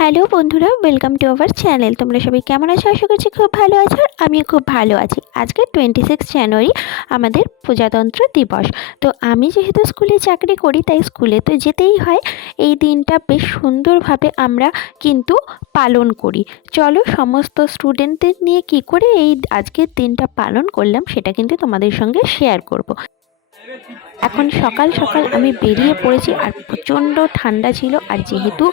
Hello বন্ধুরা, welcome to our channel. তোমরা সবাই কেমন আছো? আশা করছি খুব ভালো আছো। আর আমিও খুব ভালো আছি। আজকে 26 জানুয়ারি আমাদের প্রজাতন্ত্র দিবস। তো আমি যেহেতু স্কুলে চাকরি করি, তাই স্কুলে তো যেতেই হয়। এই দিনটা বেশ সুন্দরভাবে আমরা কিন্তু পালন করি। চলো সমস্ত স্টুডেন্টদের নিয়ে কি করে এই আজকের দিনটা পালন করলাম সেটা কিন্তু তোমাদের সঙ্গে শেয়ার করব। এখন সকাল সকাল আমি বেরিয়ে পড়েছি, আর প্রচণ্ড ঠান্ডা ছিল। আর যেহেতু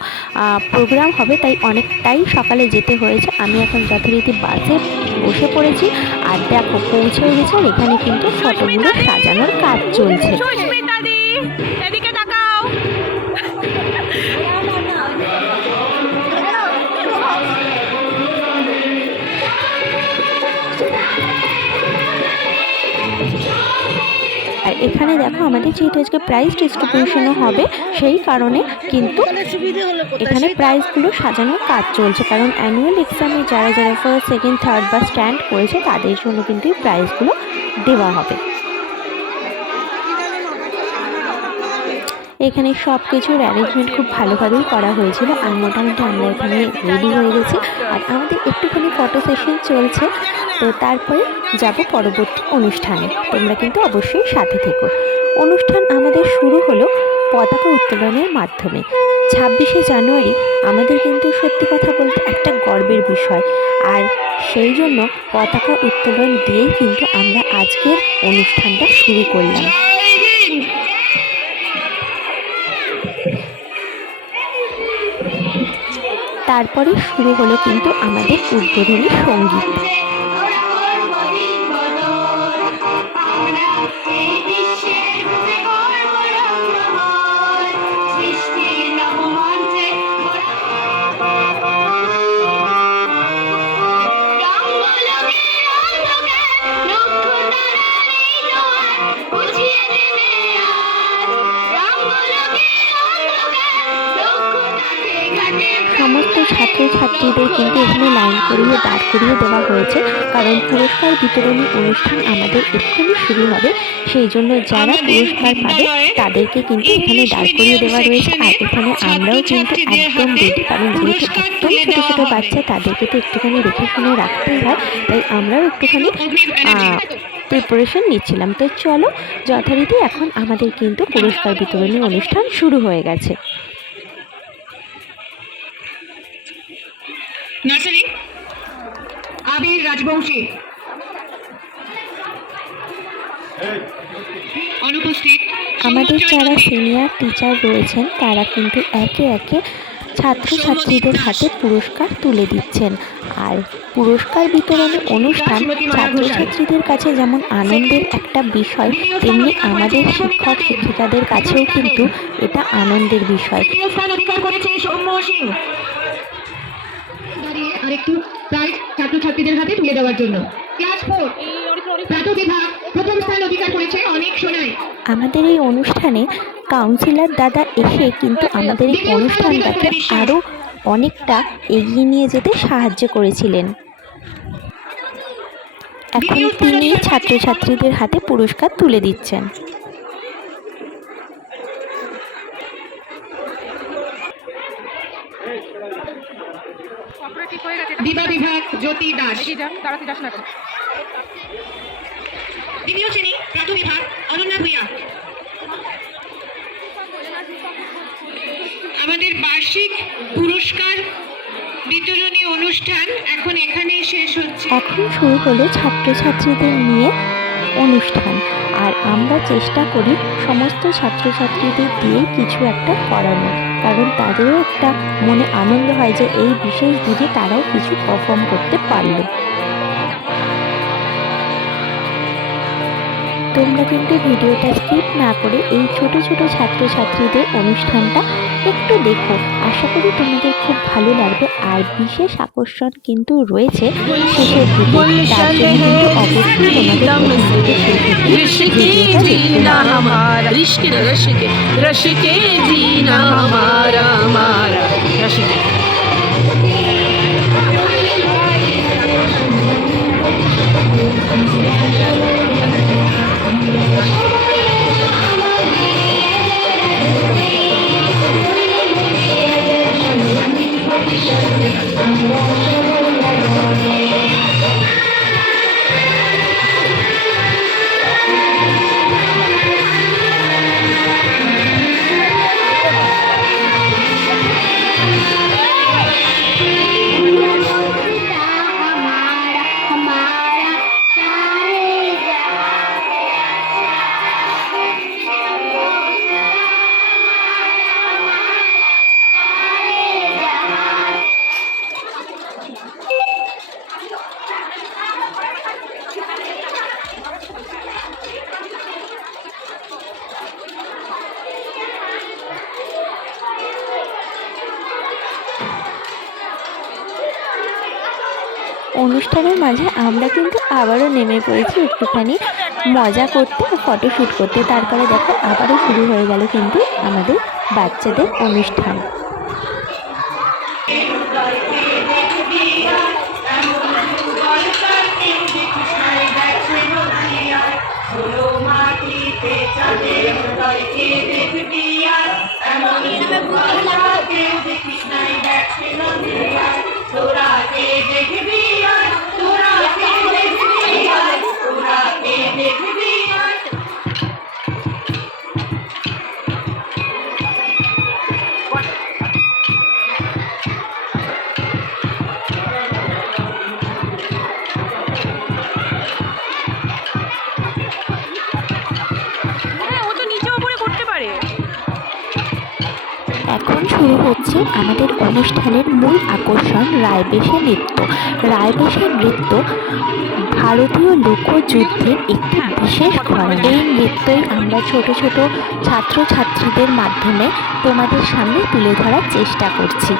প্রোগ্রাম হবে তাই অনেকটাই সকালে যেতে হয়েছে। আমি এখন যথারীতি বাসে বসে পড়েছি, আর দেখো পৌঁছেও গেছি। আর এখানে কিন্তু ফটোগুলো সাজানোর কাজ চলছে। আর এখানে দেখো আমাদের যেহেতু আজকে প্রাইজ ডিস্ট্রিবিউশনও হবে, সেই কারণে কিন্তু এখানে প্রাইজগুলো সাজানোর কাজ চলছে। কারণ অ্যানুয়াল এক্সামে যারা যারা ফার্স্ট, সেকেন্ড, থার্ড বা স্ট্যান্ড করেছে তাদের জন্য কিন্তু এই প্রাইজগুলো দেওয়া হবে। এখানে সব কিছুর অ্যারেঞ্জমেন্ট খুব ভালোভাবেই করা হয়েছিল। আর মোটামুটি আমরা এখানে রেডি হয়ে গেছি। আর আমাদের একটুখানি ফটো সেশন চলছে। তো তারপরে যাব পরবর্তী অনুষ্ঠানে। তোমরা কিন্তু অবশ্যই সাথে থেকো। অনুষ্ঠান আমাদের শুরু হলো পতাকা উত্তোলনের মাধ্যমে। 26শে জানুয়ারি আমাদের কিন্তু সত্যি কথা বলতে একটা গর্বের বিষয়। আর সেই জন্য পতাকা উত্তোলন দিয়েই কিন্তু আমরা আজকের অনুষ্ঠানটা শুরু করলাম। তারপরে শুরু হলো কিন্তু আমাদের উদ্বোধনী সঙ্গীত। সমস্ত ছাত্রছাত্রীদের কিন্তু এখানে লাইন করিয়ে দাঁড় করিয়ে দেওয়া হয়েছে, কারণ পুরস্কার বিতরণী অনুষ্ঠান আমাদের এক্ষুনি শুরু হবে। সেই জন্য যারা পুরস্কার পাবে তাদেরকে কিন্তু এখানে দাঁড় করিয়ে দেওয়া রয়েছে। আর এখানে আমরাও কিন্তু একদম রেডি, কারণ যেহেতু একদম ছোটো ছোটো বাচ্চা, তাদেরকে তো একটুখানি দেখে শুনে রাখতেই হয়। তাই আমরাও একটুখানি প্রিপারেশন নিচ্ছিলাম। তো চলো যথারীতি এখন আমাদের কিন্তু পুরস্কার বিতরণী অনুষ্ঠান শুরু হয়ে গেছে। নার্সারি আবির রাজবংশী অনুপস্থিত। আমাদের যারা সিনিয়র টিচার রয়েছেন তারা কিন্তু একে একে ছাত্রছাত্রীদের হাতে পুরস্কার তুলে দিচ্ছেন। আর পুরস্কার বিতরণী অনুষ্ঠান ছাত্রছাত্রীদের কাছে যেমন আনন্দের একটা বিষয়, তেমনি আমাদের শিক্ষক শিক্ষিকাদের কাছেও কিন্তু এটা আনন্দের বিষয়। আরেকটু প্রাইজ ছাত্রছাত্রীদের হাতে তুলে দেওয়ার জন্য ক্লাস 4 প্রাটো বিভাগ প্রথম স্থান অধিকার করেছে অনেক সোনাই। আমাদের এই অনুষ্ঠানে কাউন্সিলর দাদা এসে কিন্তু আমাদের এই অনুষ্ঠানটাকে আরও অনেকটা এগিয়ে নিয়ে যেতে সাহায্য করেছিলেন। এখন তিনি ছাত্রছাত্রীদের হাতে পুরস্কার তুলে দিচ্ছেন। দিবা বিভাগ জ্যোতি দাস, দ্বিতীয় শ্রেণী প্রাটো বিভাগ অনন্যা ভূঁইয়া। আমাদের বার্ষিক পুরস্কার বিতরণী অনুষ্ঠান এখন এখানেই শেষ হচ্ছে। এখন শুরু হলো ছাত্রছাত্রীদের নিয়ে অনুষ্ঠান। আর আমরা চেষ্টা করি সমস্ত ছাত্রছাত্রীদের দিয়েই কিছু একটা করানো, কারণ তাদেরও একটা মনে আনন্দ হয় যে এই বিশেষ দিনে তারাও কিছু পারফর্ম করতে পারলো। তোমরা কিন্তু ভিডিওটা স্কিপ না করে এই ছোট ছোট ছাত্রছাত্রীদের অনুষ্ঠানটা একটু দেখো। আশা করি তোমাদের খুব ভালো লাগবে। আর বিশেষ আকর্ষণ কিন্তু রয়েছে শেষের দিকে, তার জন্য কিন্তু অবশ্যই তোমাদের অনুষ্ঠানের মাঝে আমরা কিন্তু আবারও নেমে পড়েছি একটুখানি মজা করতে, ফটোশ্যুট করতে। তারপরে দেখো আবারও শুরু হয়ে গেল কিন্তু আমাদের বাচ্চাদের অনুষ্ঠান। এখন শুরু হচ্ছে আমাদের অনুষ্ঠানের মূল আকর্ষণ রায়বেশে নৃত্য। রায়বেশে নৃত্য ভারতীয় লোকযুদ্ধের একটি বিশেষ ধরন। এই নৃত্যই আমরা ছোট ছোট ছাত্রছাত্রীদের মাধ্যমে তোমাদের সামনে তুলে ধরার চেষ্টা করছি।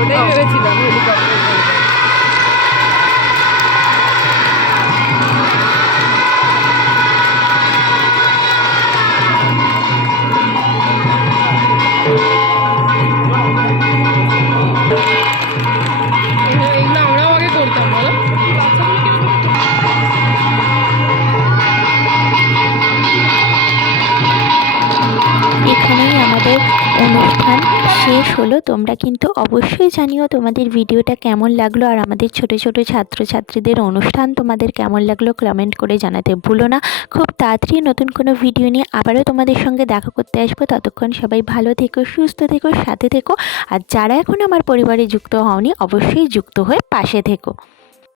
ওটাই ভেবেছিলাম হেলিকপ্টার। এগুলো আমরাও আগে করতাম বলো। এখানেই আমাদের অনুষ্ঠান শেষ হলো। তোমরা কিন্তু অবশ্যই জানিও তোমাদের ভিডিওটা কেমন লাগলো, আর আমাদের ছোট ছোট ছাত্রছাত্রীদের অনুষ্ঠান তোমাদের কেমন লাগলো কমেন্ট করে জানাতে ভুলো না। খুব তাড়াতাড়ি নতুন কোনো ভিডিও নিয়ে আবারও তোমাদের সঙ্গে দেখা করতে আসবো। ততক্ষণ সবাই ভালো থেকো, সুস্থ থেকো, সাথে থেকো। আর যারা এখন আমার পরিবারে যুক্ত হওনি অবশ্যই যুক্ত হয়ে পাশে থেকো।